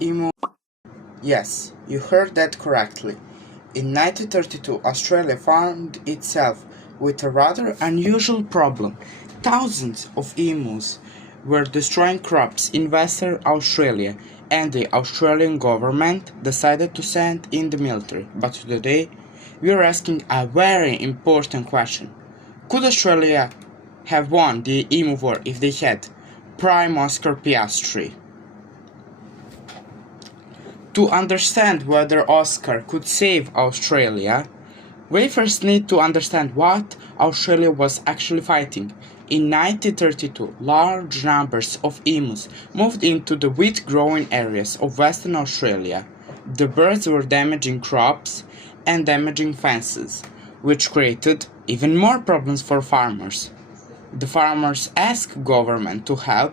Emu. Yes, you heard that correctly. In 1932, Australia found itself with a rather unusual problem. Thousands of emus were destroying crops in Western Australia, and the Australian government decided to send in the military. But today, we are asking a very important question. Could Australia have won the Emu War if they had Prime Oscar Piastri? To understand whether Oscar could save Australia, we first need to understand what Australia was actually fighting. In 1932, large numbers of emus moved into the wheat-growing areas of Western Australia. The birds were damaging crops and damaging fences, which created even more problems for farmers. The farmers asked government to help,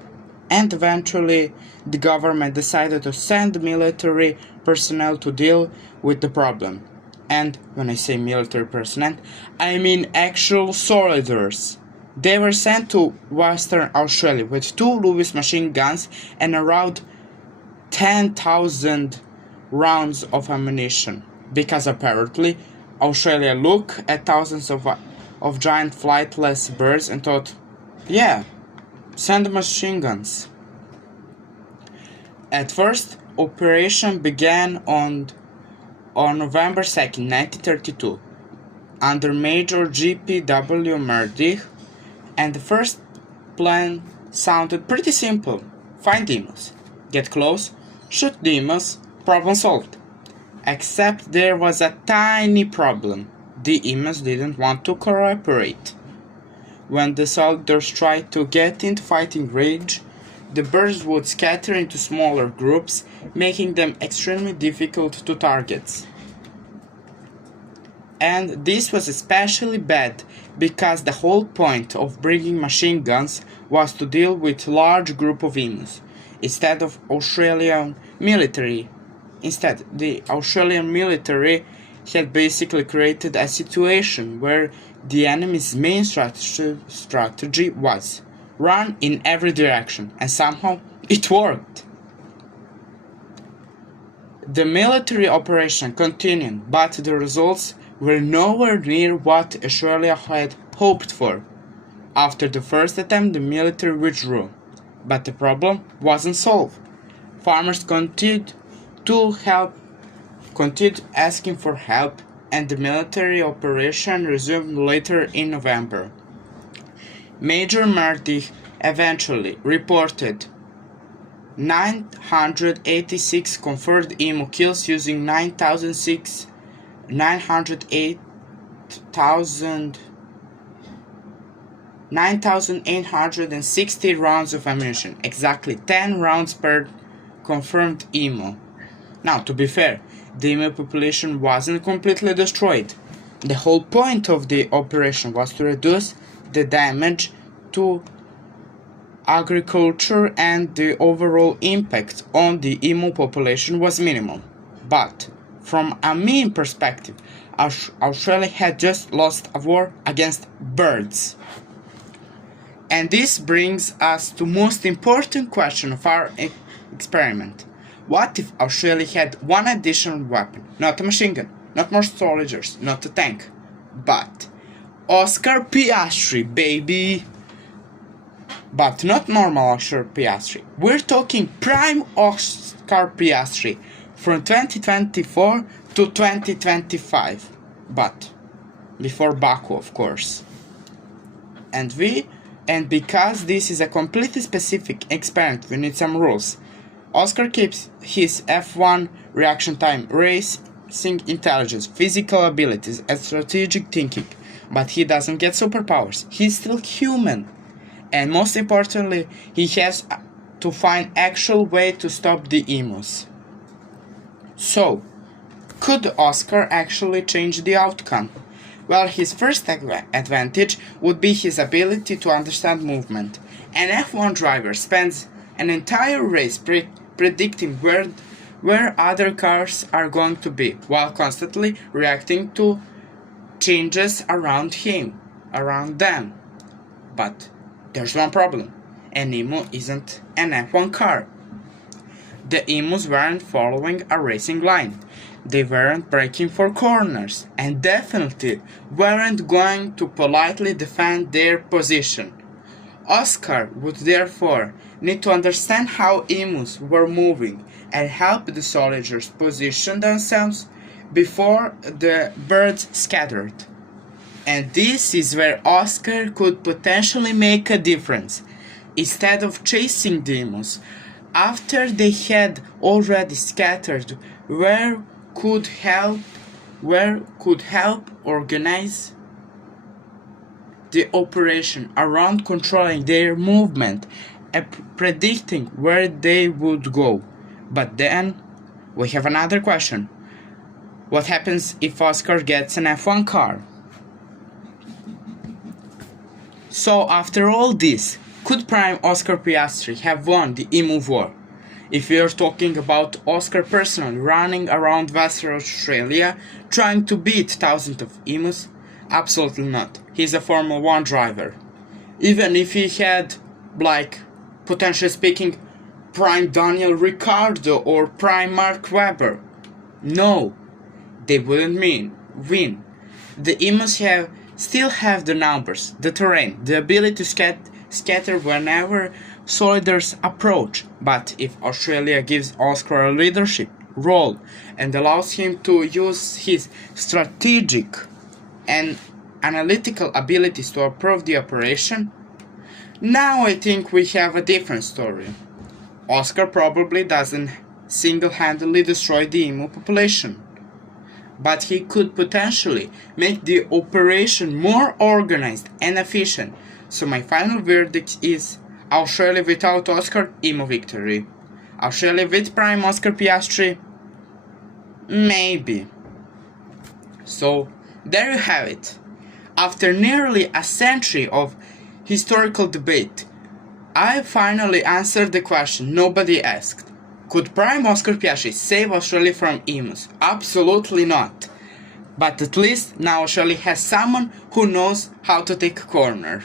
and eventually the government decided to send military personnel to deal with the problem. And when I say military personnel, I mean actual soldiers. They were sent to Western Australia with 2 Lewis machine guns and around 10,000 rounds of ammunition, because apparently Australia looked at thousands of giant flightless birds and thought, yeah, send machine guns. At first, operation began on November 2nd, 1932, under Major G.P.W. Murdoch, and the first plan sounded pretty simple. Find emus, get close, shoot the emus, problem solved. Except there was a tiny problem. The emus didn't want to cooperate. When the soldiers tried to get into fighting range, the birds would scatter into smaller groups, making them extremely difficult to target. And this was especially bad because the whole point of bringing machine guns was to deal with large group of emus. Instead, the Australian military had basically created a situation where the enemy's main strategy was run in every direction, and somehow it worked. The military operation continued, but the results were nowhere near what Australia had hoped for. After the first attempt, the military withdrew, but the problem wasn't solved. Farmers continued asking for help, and the military operation resumed later in November. Major Murdoch eventually reported 986 confirmed emu kills using 9,860 rounds of ammunition, exactly 10 rounds per confirmed emu. Now, to be fair, the emu population wasn't completely destroyed. The whole point of the operation was to reduce the damage to agriculture, and the overall impact on the emu population was minimal. But from a meme perspective, Australia had just lost a war against birds. And this brings us to the most important question of our experiment. What if Australia had one additional weapon? Not a machine gun, not more soldiers, not a tank, but Oscar Piastri, baby! But not normal Oscar Piastri. We're talking Prime Oscar Piastri from 2024 to 2025. But before Baku, of course. And because this is a completely specific experiment, we need some rules. Oscar keeps his F1 reaction time, racing intelligence, physical abilities, and strategic thinking. But he doesn't get superpowers. He's still human. And most importantly, he has to find actual way to stop the emus. So, could Oscar actually change the outcome? Well, his first advantage would be his ability to understand movement. An F1 driver spends an entire race predicting where other cars are going to be, while constantly reacting to changes around them. But there's one problem. An emu isn't an F1 car. The emus weren't following a racing line. They weren't breaking for corners, and definitely weren't going to politely defend their position. Oscar would therefore need to understand how emus were moving and help the soldiers position themselves before the birds scattered. And this is where Oscar could potentially make a difference. Instead of chasing the emus, after they had already scattered, where could help organize the operation around controlling their movement and predicting where they would go. But then we have another question. What happens if Oscar gets an F1 car? So after all this, could Prime Oscar Piastri have won the Emu War? If we are talking about Oscar personally running around Western Australia trying to beat thousands of emus, absolutely not. He's a Formula 1 driver. Even if he had, potentially speaking, Prime Daniel Ricciardo or Prime Mark Webber, no, they wouldn't win. The emus still have the numbers, the terrain, the ability to scatter whenever soldiers approach. But if Australia gives Oscar a leadership role and allows him to use his strategic and analytical abilities to approve the operation, now I think we have a different story. Oscar probably doesn't single-handedly destroy the emu population, but he could potentially make the operation more organized and efficient. So my final verdict is Australia without Oscar, emu victory. Australia with Prime Oscar Piastri, maybe. So there you have it. After nearly a century of historical debate, I finally answered the question nobody asked. Could Prime Oscar Piastri save Australia from emus? Absolutely not. But at least now Australia has someone who knows how to take a corner.